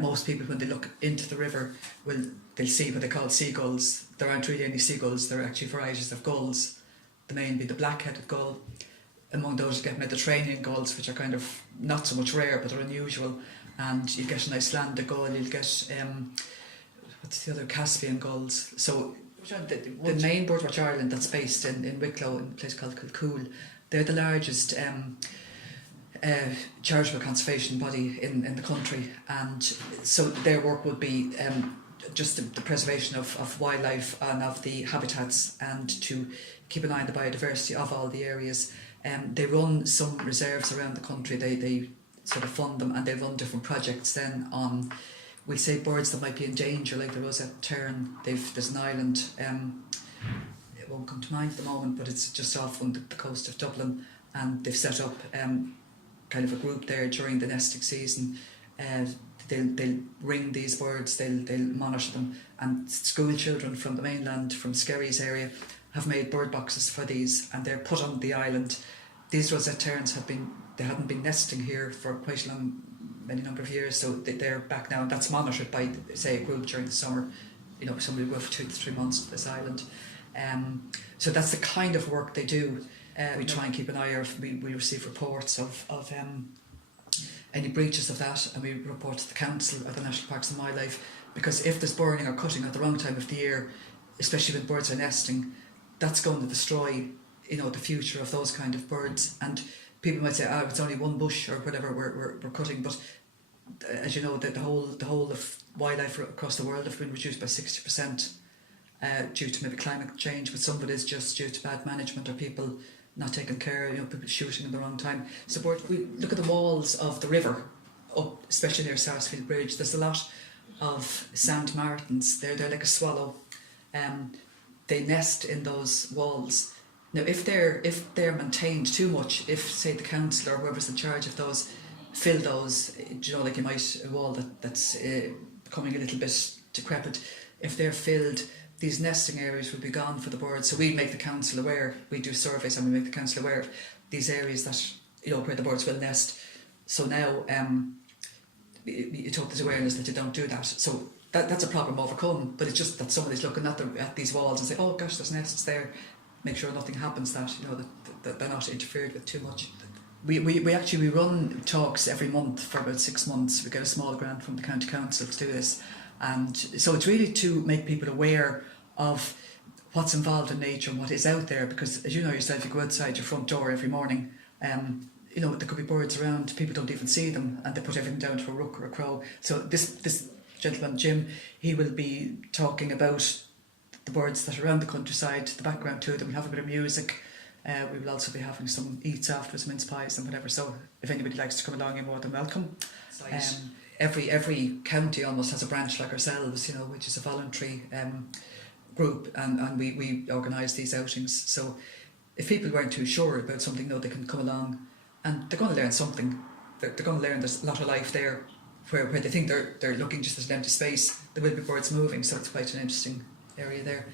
Most people, when they look into the river, they'll see what they call seagulls. There aren't really any seagulls, there are actually varieties of gulls. The main being the black-headed gull. Among those you get Mediterranean gulls, which are kind of not so much rare, but they're unusual. And you get an Icelandic gull, you'll get, what's the other, Caspian gulls. So the main Birdwatch Ireland that's based in Wicklow, in a place called Kilcool, they're the largest charitable conservation body in the country, and so their work would be just the preservation of wildlife and of the habitats, and to keep an eye on the biodiversity of all the areas. They run some reserves around the country, they sort of fund them, and they run different projects then on, we'll say, birds that might be in danger, like the roseate tern. There's an island, it won't come to mind at the moment, but it's just off on the coast of Dublin, and they've set up kind of a group there during the nesting season. They'll ring these birds, they'll monitor them, and school children from the mainland, from Skerries area, have made bird boxes for these, and they're put on the island. These roseate terns hadn't been nesting here for quite many number of years, so they're back now, and that's monitored by, say, a group during the summer. You know, somebody will go for 2 to 3 months to this island. So that's the kind of work they do. We try and keep an eye out. We receive reports of any breaches of that, and we report to the council or the National Parks and Wildlife, because if there's burning or cutting at the wrong time of the year, especially when birds are nesting, that's going to destroy, you know, the future of those kind of birds. And people might say, it's only one bush or whatever we're cutting, but as you know, the whole of wildlife across the world have been reduced by 60%. Due to maybe climate change, but some of it is just due to bad management or people not taking care, you know, people shooting at the wrong time. So we look at the walls of the river, up, especially near Sarsfield Bridge. There's a lot of sand martins. They're like a swallow. They nest in those walls. Now, if they're maintained too much, if say the council or whoever's in charge of those fill those, you know, like you might a wall that's becoming a little bit decrepit, if they're filled, these nesting areas will be gone for the birds. So we make the council aware. We do surveys and we make the council aware of these areas that, you know, where the birds will nest. So now you talk, there's awareness that you don't do that. So that's a problem overcome. But it's just that somebody's looking at these walls and say, oh gosh, there's nests there. Make sure nothing happens. That, you know, that they're not interfered with too much. We actually run talks every month for about 6 months. We get a small grant from the county council to do this. And so it's really to make people aware of what's involved in nature and what is out there, because as you know yourself, you go outside your front door every morning, you know, there could be birds around, people don't even see them, and they put everything down to a rook or a crow. So this gentleman, Jim, he will be talking about the birds that are around the countryside, the background to them. We'll have a bit of music. We will also be having some eats afterwards, mince pies and whatever. So if anybody likes to come along, you're more than welcome. Every county almost has a branch like ourselves, you know, which is a voluntary group, and we organise these outings. So if people weren't too sure about something, no, they can come along, and they're going to learn something. They're going to learn there's a lot of life there, where they think they're looking just at an empty space. There will be birds moving, so it's quite an interesting area there.